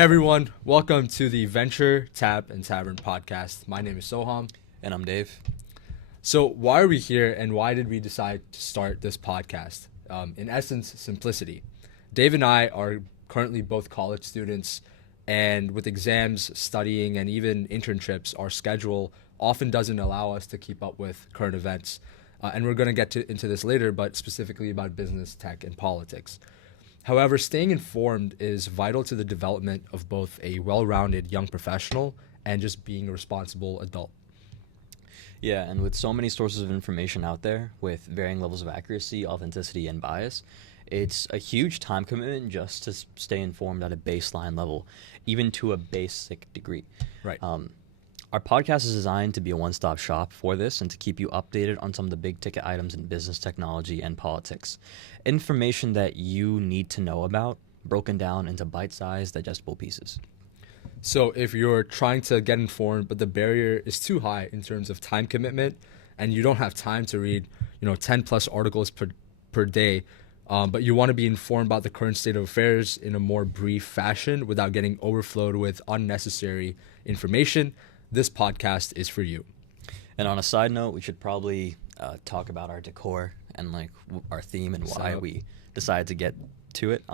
Hey everyone, welcome to the Venture, Tap, and Tavern podcast. My name is Soham. And I'm Dave. So, why are we here and why did we decide to start this podcast? In essence, simplicity. Dave and I are currently both college students, and with exams, studying, and even internships, our schedule often doesn't allow us to keep up with current events. And we're going to get into this later, but specifically about business, tech, and politics. However, staying informed is vital to the development of both a well-rounded young professional and just being a responsible adult. Yeah, and with so many sources of information out there with varying levels of accuracy, authenticity, and bias, it's a huge time commitment just to stay informed at a baseline level, even to a basic degree. Right. Our podcast is designed to be a one-stop shop for this and to keep you updated on some of the big ticket items in business, technology, and politics. Information that you need to know about, broken down into bite-sized, digestible pieces. So if you're trying to get informed, but the barrier is too high in terms of time commitment, and you don't have time to read, 10 plus articles per day, but you want to be informed about the current state of affairs in a more brief fashion without getting overflowed with unnecessary information, this podcast is for you. And on a side note, we should probably talk about our decor and our theme and why we decided to get to it.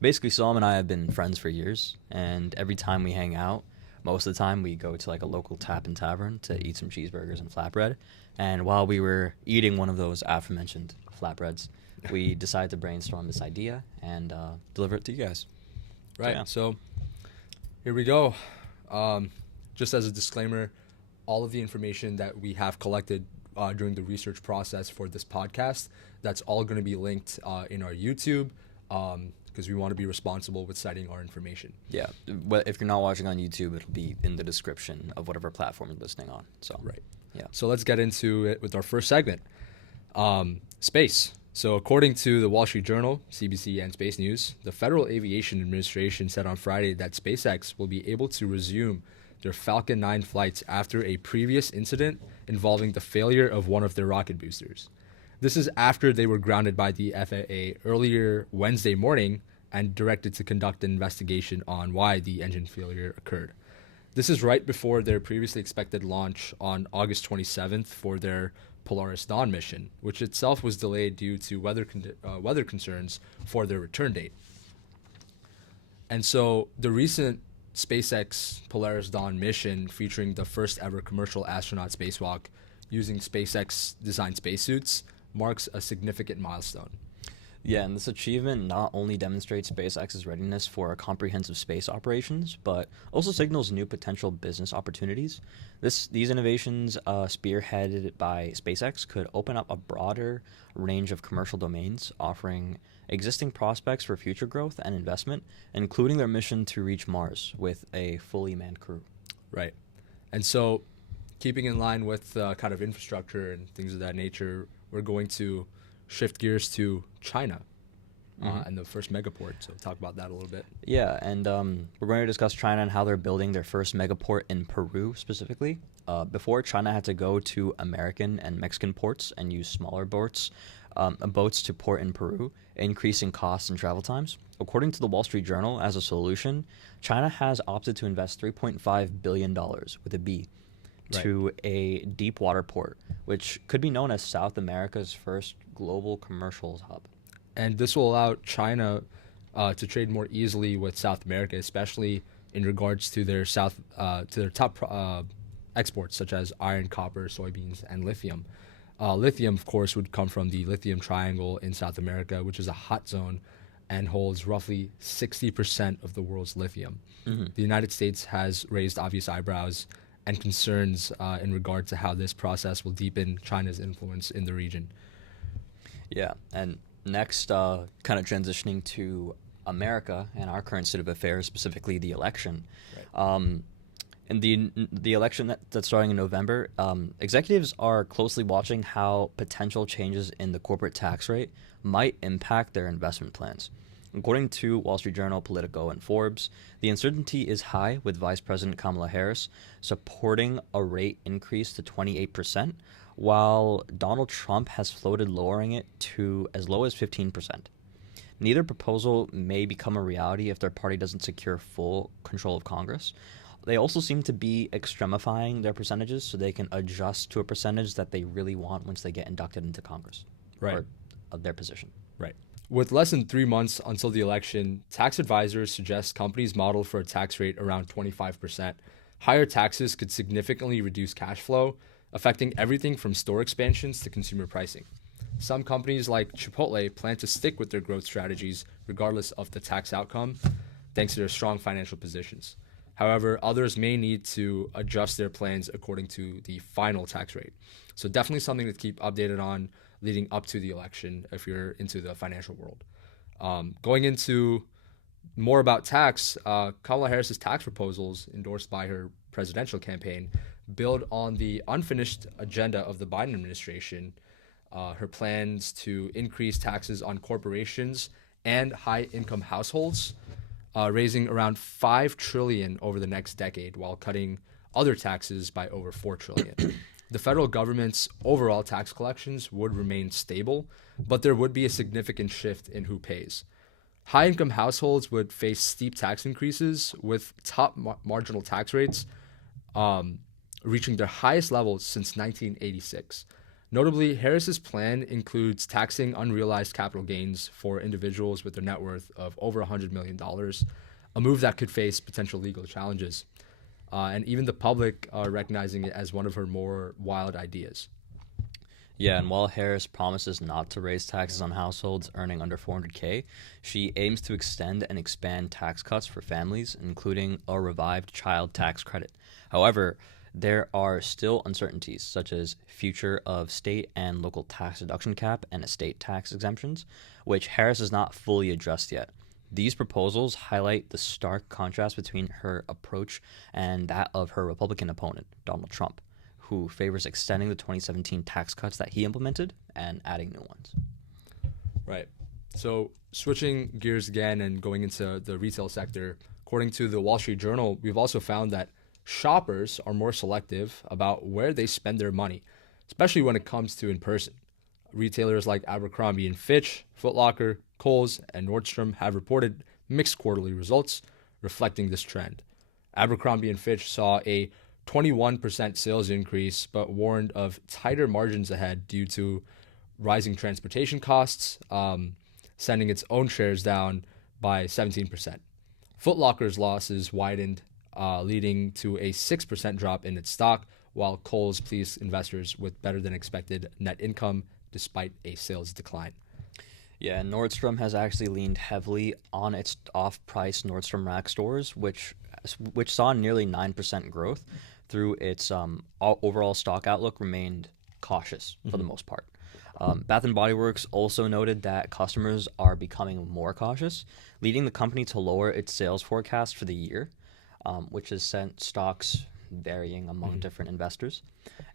Basically, Saul and I have been friends for years, and every time we hang out, most of the time we go to a local tap and tavern to eat some cheeseburgers and flatbread. And while we were eating one of those aforementioned flatbreads, we decided to brainstorm this idea and deliver it to you guys. Right. So here we go. Just as a disclaimer, all of the information that we have collected during the research process for this podcast, that's all going to be linked in our YouTube because we want to be responsible with citing our information. Yeah. But if you're not watching on YouTube, it'll be in the description of whatever platform you're listening on. So right. Yeah. So let's get into it with our first segment, space. So according to the Wall Street Journal, CBC, and Space News, the Federal Aviation Administration said on Friday that SpaceX will be able to resume their Falcon 9 flights after a previous incident involving the failure of one of their rocket boosters. This is after they were grounded by the FAA earlier Wednesday morning and directed to conduct an investigation on why the engine failure occurred. This is right before their previously expected launch on August 27th for their Polaris Dawn mission, which itself was delayed due to weather concerns for their return date. And so the recent SpaceX Polaris Dawn mission, featuring the first ever commercial astronaut spacewalk using SpaceX designed spacesuits, marks a significant milestone. Yeah, and this achievement not only demonstrates SpaceX's readiness for comprehensive space operations, but also signals new potential business opportunities. These innovations, spearheaded by SpaceX, could open up a broader range of commercial domains, offering existing prospects for future growth and investment, including their mission to reach Mars with a fully manned crew. Right. And so, keeping in line with kind of infrastructure and things of that nature, we're going to shift gears to China and the first megaport. So talk about that a little bit. Yeah, and we're going to discuss China and how they're building their first megaport in Peru specifically. Before, China had to go to American and Mexican ports and use smaller boats to port in Peru, increasing costs and travel times. According to the Wall Street Journal, as a solution, China has opted to invest $3.5 billion with a B to a deep water port, which could be known as South America's first global commercial hub. And this will allow China to trade more easily with South America, especially in regards to their top exports such as iron, copper, soybeans, and lithium. Lithium, of course, would come from the lithium triangle in South America, which is a hot zone and holds roughly 60% of the world's lithium. Mm-hmm. The United States has raised obvious eyebrows and concerns in regard to how this process will deepen China's influence in the region. Yeah, and next, kind of transitioning to America and our current state of affairs, specifically the election. Right. In the election that's starting in November, executives are closely watching how potential changes in the corporate tax rate might impact their investment plans. According to Wall Street Journal, Politico, and Forbes, the uncertainty is high, with Vice President Kamala Harris supporting a rate increase to 28%, while Donald Trump has floated lowering it to as low as 15%. neither proposal may become a reality if their party doesn't secure full control of Congress. They also seem to be extremifying their percentages so they can adjust to a percentage that they really want once they get inducted into Congress, Right. or of their position. Right. With less than 3 months until the election, tax advisors suggest companies model for a tax rate around 25%. Higher taxes could significantly reduce cash flow, affecting everything from store expansions to consumer pricing. Some companies like Chipotle plan to stick with their growth strategies regardless of the tax outcome, thanks to their strong financial positions. However, others may need to adjust their plans according to the final tax rate. So definitely something to keep updated on leading up to the election if you're into the financial world. Going into more about tax, Kamala Harris's tax proposals endorsed by her presidential campaign build on the unfinished agenda of the Biden administration. Her plans to increase taxes on corporations and high-income households, raising around $5 trillion over the next decade, while cutting other taxes by over $4 trillion. The federal government's overall tax collections would remain stable, but there would be a significant shift in who pays. High-income households would face steep tax increases, with top marginal tax rates reaching their highest levels since 1986. Notably, Harris's plan includes taxing unrealized capital gains for individuals with a net worth of over $100 million, a move that could face potential legal challenges. And even the public are recognizing it as one of her more wild ideas. Yeah, and while Harris promises not to raise taxes on households earning under 400K, she aims to extend and expand tax cuts for families, including a revived child tax credit. However, there are still uncertainties, such as future of state and local tax deduction cap and estate tax exemptions, which Harris has not fully addressed yet. These proposals highlight the stark contrast between her approach and that of her Republican opponent, Donald Trump, who favors extending the 2017 tax cuts that he implemented and adding new ones. Right. So switching gears again and going into the retail sector, according to the Wall Street Journal, we've also found that shoppers are more selective about where they spend their money, especially when it comes to in-person. Retailers like Abercrombie and Fitch, Foot Locker, Kohl's, and Nordstrom have reported mixed quarterly results reflecting this trend. Abercrombie and Fitch saw a 21% sales increase, but warned of tighter margins ahead due to rising transportation costs, sending its own shares down by 17%. Foot Locker's losses widened, leading to a 6% drop in its stock, while Kohl's pleased investors with better than expected net income despite a sales decline. Yeah, Nordstrom has actually leaned heavily on its off-price Nordstrom Rack stores, which saw nearly 9% growth through its overall stock outlook remained cautious for the most part. Bath & Body Works also noted that customers are becoming more cautious, leading the company to lower its sales forecast for the year, which has sent stocks varying among different investors.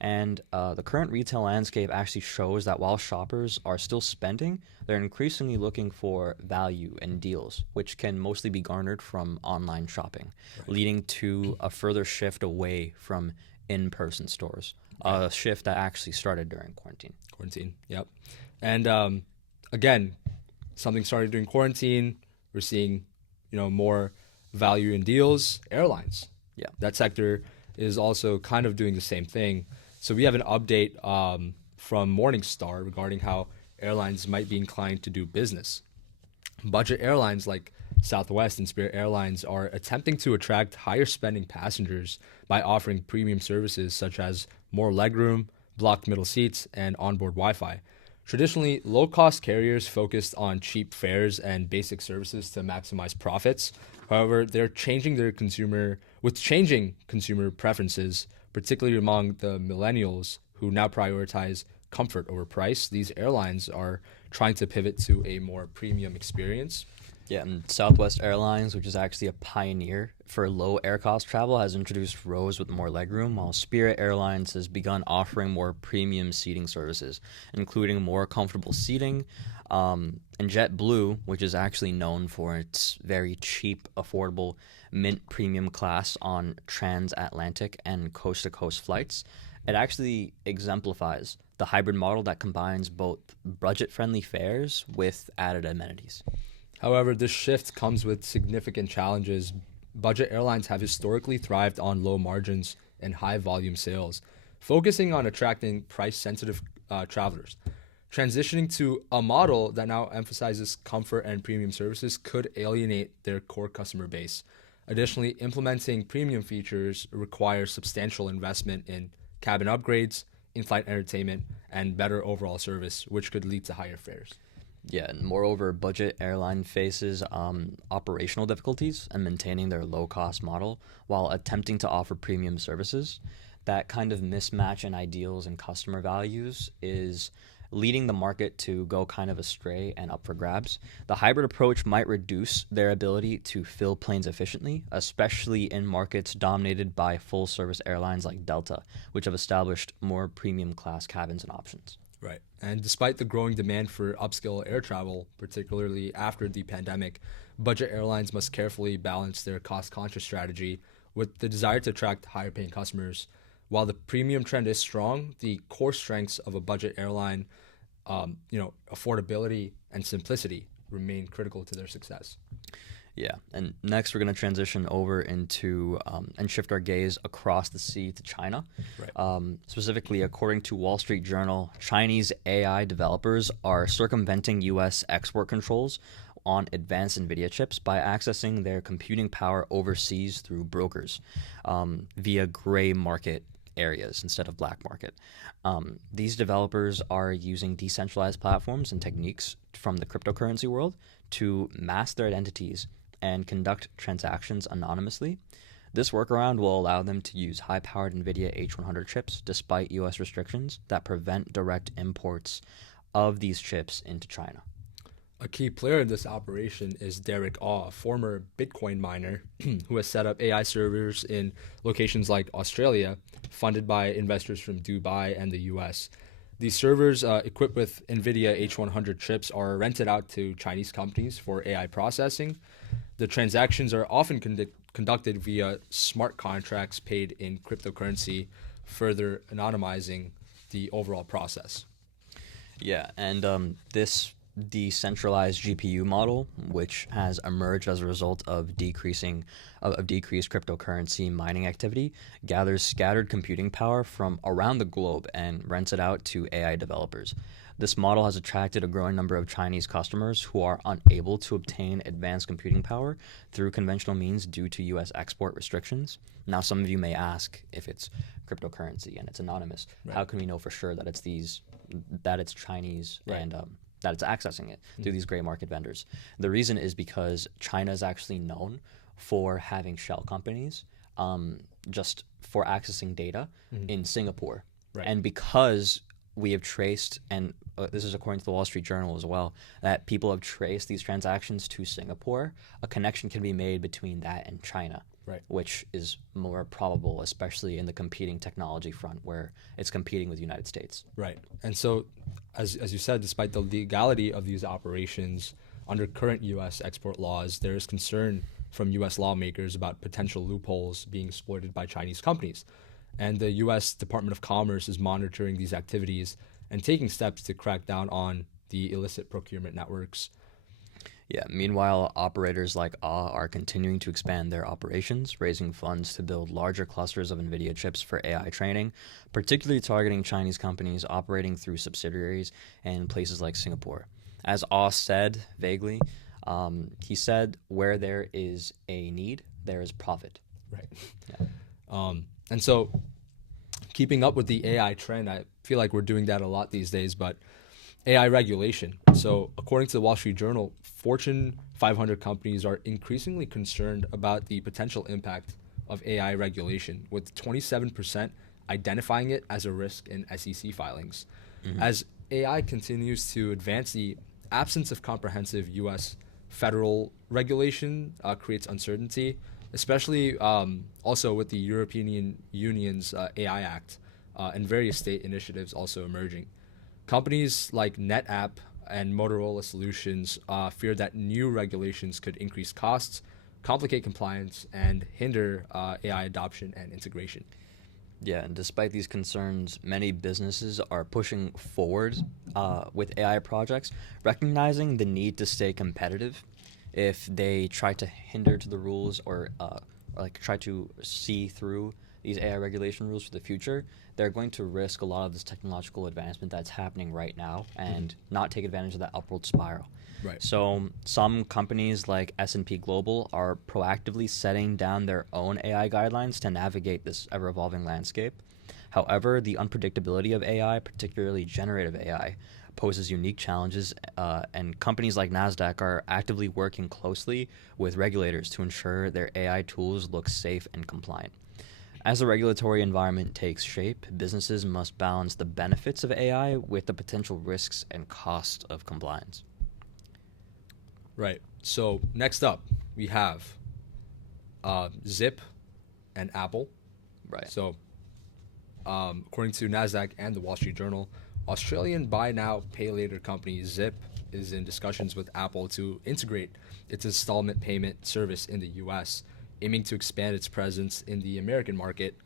And the current retail landscape actually shows that while shoppers are still spending, they're increasingly looking for value and deals, which can mostly be garnered from online shopping, leading to a further shift away from in-person stores, a shift that actually started during quarantine. Yep. And again, something started during quarantine. We're seeing, more value in deals. Airlines. Yeah. That sector is also kind of doing the same thing. So we have an update from Morningstar regarding how airlines might be inclined to do business. Budget airlines like Southwest and Spirit Airlines are attempting to attract higher spending passengers by offering premium services such as more legroom, blocked middle seats, and onboard Wi-Fi. Traditionally, low-cost carriers focused on cheap fares and basic services to maximize profits. However, they're changing consumer preferences, particularly among the millennials who now prioritize comfort over price. These airlines are trying to pivot to a more premium experience. Yeah, and Southwest Airlines, which is actually a pioneer for low air cost travel, has introduced rows with more legroom, while Spirit Airlines has begun offering more premium seating services, including more comfortable seating. And JetBlue, which is actually known for its very cheap, affordable Mint premium class on transatlantic and coast-to-coast flights, it actually exemplifies the hybrid model that combines both budget-friendly fares with added amenities. However, this shift comes with significant challenges. Budget airlines have historically thrived on low margins and high volume sales, focusing on attracting price sensitive travelers. Transitioning to a model that now emphasizes comfort and premium services could alienate their core customer base. Additionally, implementing premium features requires substantial investment in cabin upgrades, in flight entertainment, and better overall service, which could lead to higher fares. Yeah, and moreover, budget airline faces operational difficulties in maintaining their low-cost model while attempting to offer premium services. That kind of mismatch in ideals and customer values is leading the market to go kind of astray and up for grabs. The hybrid approach might reduce their ability to fill planes efficiently, especially in markets dominated by full-service airlines like Delta, which have established more premium class cabins and options. Right. And despite the growing demand for upscale air travel, particularly after the pandemic, budget airlines must carefully balance their cost-conscious strategy with the desire to attract higher-paying customers. While the premium trend is strong, the core strengths of a budget airline, affordability and simplicity, remain critical to their success. Yeah, and next we're going to transition over into and shift our gaze across the sea to China. Right. Specifically, according to Wall Street Journal, Chinese AI developers are circumventing U.S. export controls on advanced NVIDIA chips by accessing their computing power overseas through brokers via gray market areas instead of black market. These developers are using decentralized platforms and techniques from the cryptocurrency world to mask their identities and conduct transactions anonymously. This workaround will allow them to use high-powered NVIDIA H100 chips despite U.S. restrictions that prevent direct imports of these chips into China. A key player in this operation is Derek Aw, a former Bitcoin miner who has set up AI servers in locations like Australia, funded by investors from Dubai and the US. These servers, equipped with NVIDIA H100 chips, are rented out to Chinese companies for AI processing. The transactions are often conducted via smart contracts paid in cryptocurrency, further anonymizing the overall process. Yeah, and this decentralized GPU model, which has emerged as a result of decreased cryptocurrency mining activity, gathers scattered computing power from around the globe and rents it out to AI developers. This model has attracted a growing number of Chinese customers who are unable to obtain advanced computing power through conventional means due to U.S. export restrictions. Now, some of you may ask, if it's cryptocurrency and it's anonymous, Right. how can we know for sure that it's Chinese Right. and that it's accessing it through these gray market vendors? The reason is because China is actually known for having shell companies just for accessing data in Singapore. Right. And because we have traced, and this is according to the Wall Street Journal as well, that people have traced these transactions to Singapore, a connection can be made between that and China. Right. Which is more probable, especially in the competing technology front where it's competing with the United States. Right. And so, as you said, despite the legality of these operations, under current U.S. export laws, there is concern from U.S. lawmakers about potential loopholes being exploited by Chinese companies. And the U.S. Department of Commerce is monitoring these activities and taking steps to crack down on the illicit procurement networks. Yeah. Meanwhile, operators like AH are continuing to expand their operations, raising funds to build larger clusters of NVIDIA chips for AI training, particularly targeting Chinese companies operating through subsidiaries in places like Singapore. As AH said vaguely, he said, "Where there is a need, there is profit." Right. Yeah. And so, keeping up with the AI trend, I feel like we're doing that a lot these days, but AI regulation. So, according to the Wall Street Journal, Fortune 500 companies are increasingly concerned about the potential impact of AI regulation, with 27% identifying it as a risk in SEC filings. As AI continues to advance, the absence of comprehensive U.S. federal regulation creates uncertainty, especially also with the European Union's AI Act and various state initiatives also emerging. Companies like NetApp and Motorola Solutions fear that new regulations could increase costs, complicate compliance, and hinder AI adoption and integration. Yeah, and despite these concerns, many businesses are pushing forward with AI projects, recognizing the need to stay competitive. if they try to hinder to the rules or like try to see through these AI regulation rules for the future, they're going to risk a lot of this technological advancement that's happening right now and not take advantage of that upward spiral. Right. So some companies like S&P Global are proactively setting down their own AI guidelines to navigate this ever-evolving landscape. However, the unpredictability of AI, particularly generative AI, poses unique challenges, and companies like NASDAQ are actively working closely with regulators to ensure their AI tools look safe and compliant. As the regulatory environment takes shape, businesses must balance the benefits of AI with the potential risks and cost of compliance. Right. So next up, we have Zip and Apple. Right. So according to NASDAQ and the Wall Street Journal, Australian buy now, pay later company Zip is in discussions with Apple to integrate its installment payment service in the U.S., aiming to expand its presence in the American market.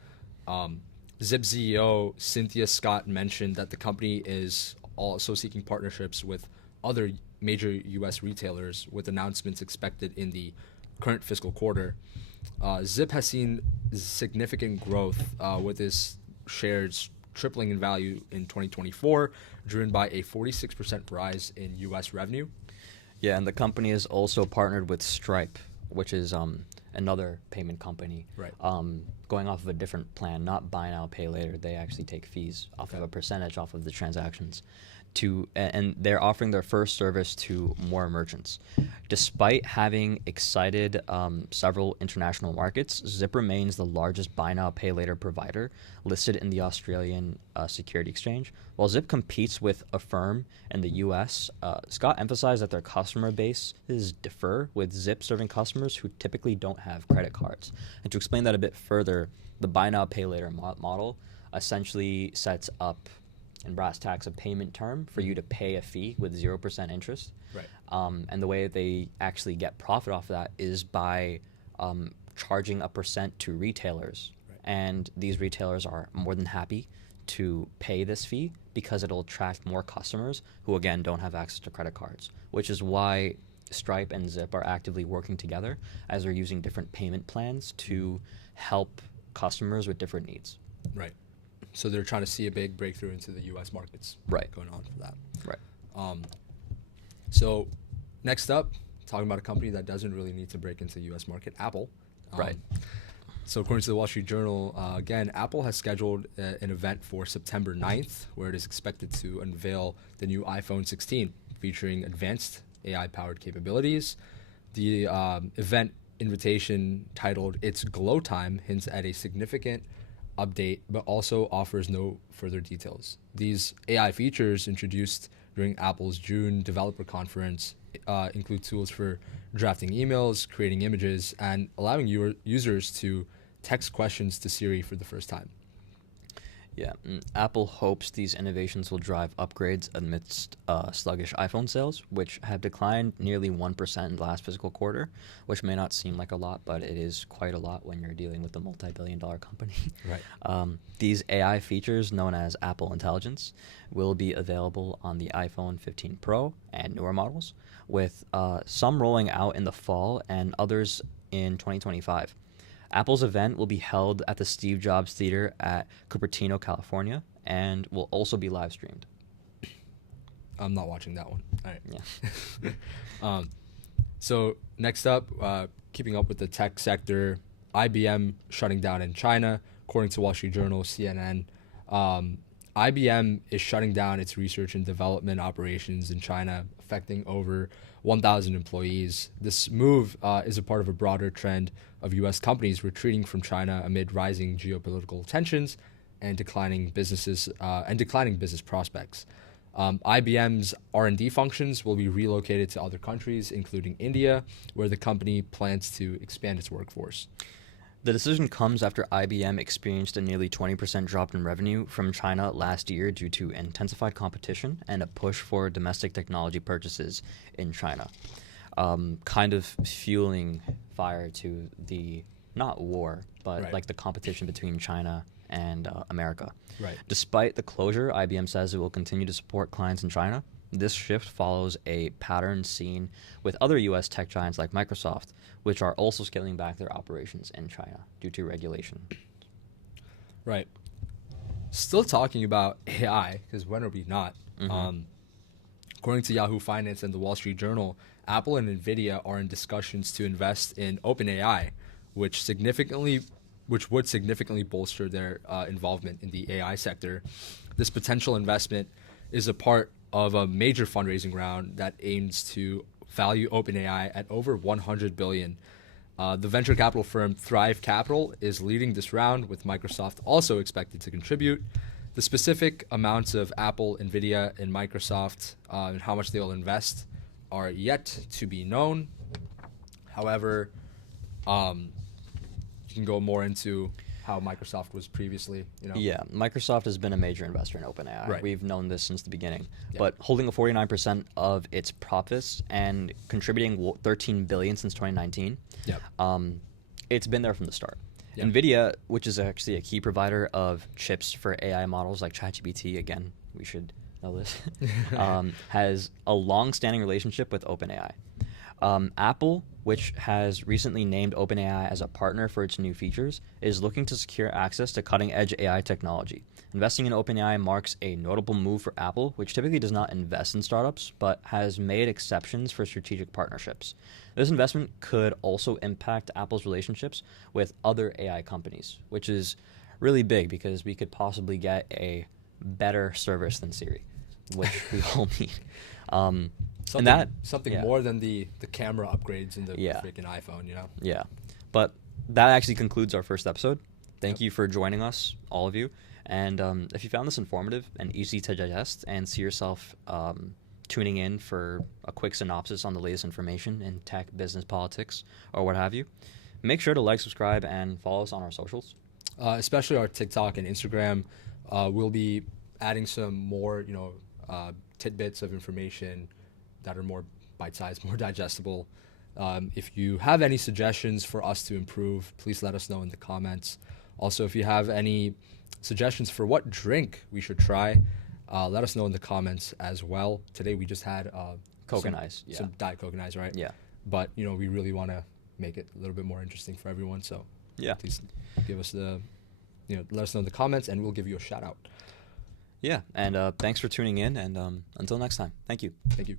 Zip CEO Cynthia Scott mentioned that the company is also seeking partnerships with other major U.S. retailers, with announcements expected in the current fiscal quarter. Zip has seen significant growth with its shares tripling in value in 2024, driven by a 46% rise in U.S. revenue. Yeah, and the company is also partnered with Stripe, which is another payment company. Right. Going off of a different plan, not buy now, pay later. They actually take fees off of a percentage off of the transactions. And they're offering their first service to more merchants. Despite having excited several international markets, Zip remains the largest buy now, pay later provider listed in the Australian Security Exchange. While Zip competes with Affirm in the U.S., Scott emphasized that their customer bases differ, with Zip serving customers who typically don't have credit cards. And to explain that a bit further, the buy now, pay later model essentially sets up in brass tacks a payment term for you to pay a fee with 0% interest. Right. And the way they actually get profit off of that is by charging a percent to retailers. Right. And these retailers are more than happy to pay this fee because it'll attract more customers who, again, don't have access to credit cards, which is why Stripe and Zip are actively working together as they're using different payment plans to help customers with different needs. Right. So they're trying to see a big breakthrough into the U.S. markets. Right. Going on for that. Right. So next up, talking about a company that doesn't really need to break into the U.S. market, Apple. Right. So according to the Wall Street Journal, again, Apple has scheduled an event for September 9th, where it is expected to unveil the new iPhone 16, featuring advanced AI-powered capabilities. The event invitation, titled "It's Glow Time," hints at a significant update, but also offers no further details. These AI features introduced during Apple's June developer conference include tools for drafting emails, creating images, and allowing users to text questions to Siri for the first time. Yeah, Apple hopes these innovations will drive upgrades amidst sluggish iPhone sales, which have declined nearly 1% in the last fiscal quarter, which may not seem like a lot, but it is quite a lot when you're dealing with a multi-billion-dollar company. Right. These AI features, known as Apple Intelligence, will be available on the iPhone 15 Pro and newer models, with some rolling out in the fall and others in 2025. Apple's event will be held at the Steve Jobs Theater at Cupertino, California, and will also be live streamed. I'm not watching that one. All right. Yeah. So next up, keeping up with the tech sector, IBM shutting down in China, according to Wall Street Journal, CNN. IBM is shutting down its research and development operations in China, affecting over 1,000 employees. This move is a part of a broader trend of U.S. companies retreating from China amid rising geopolitical tensions and declining business prospects. IBM's R&D functions will be relocated to other countries, including India, where the company plans to expand its workforce. The decision comes after IBM experienced a nearly 20% drop in revenue from China last year due to intensified competition and a push for domestic technology purchases in China, kind of fueling fire to the, not war, but Right. like the competition between China and America. Right. Despite the closure, IBM says it will continue to support clients in China, This shift follows a pattern seen with other U.S. tech giants like Microsoft, which are also scaling back their operations in China due to regulation. Right. Still talking about AI, because when are we not? According to Yahoo Finance and the Wall Street Journal, Apple and NVIDIA are in discussions to invest in OpenAI, which would significantly bolster their involvement in the AI sector. This potential investment is a part of a major fundraising round that aims to value OpenAI at over $100 billion. The venture capital firm Thrive Capital is leading this round, with Microsoft also expected to contribute. The specific amounts of Apple, NVIDIA, and Microsoft and how much they will invest are yet to be known. However, you can go more into how Microsoft was previously, Yeah, Microsoft has been a major investor in OpenAI. Right. We've known this since the beginning. Yeah. But holding a 49% of its profits and contributing $13 billion since 2019, Yep. It's been there from the start. Yep. NVIDIA, which is actually a key provider of chips for AI models like ChatGPT, again, we should know this, has a long-standing relationship with OpenAI. Apple, which has recently named OpenAI as a partner for its new features, is looking to secure access to cutting-edge AI technology. Investing in OpenAI marks a notable move for Apple, which typically does not invest in startups, but has made exceptions for strategic partnerships. This investment could also impact Apple's relationships with other AI companies, which is really big because we could possibly get a better service than Siri, which we all need. Something more than the camera upgrades in the freaking iPhone, Yeah. But that actually concludes our first episode. Thank you for joining us, all of you. And if you found this informative and easy to digest and see yourself tuning in for a quick synopsis on the latest information in tech, business, politics, or what have you, make sure to like, subscribe, and follow us on our socials. Especially our TikTok and Instagram. We'll be adding some more, tidbits of information that are more bite-sized, more digestible. If you have any suggestions for us to improve, please let us know in the comments. Also, if you have any suggestions for what drink we should try, let us know in the comments as well. Today we just had Coke and ice. Yeah. Some Diet Coke and ice, right? Yeah. But, we really want to make it a little bit more interesting for everyone. So please give us let us know in the comments and we'll give you a shout out. Yeah. And thanks for tuning in. And until next time, thank you. Thank you.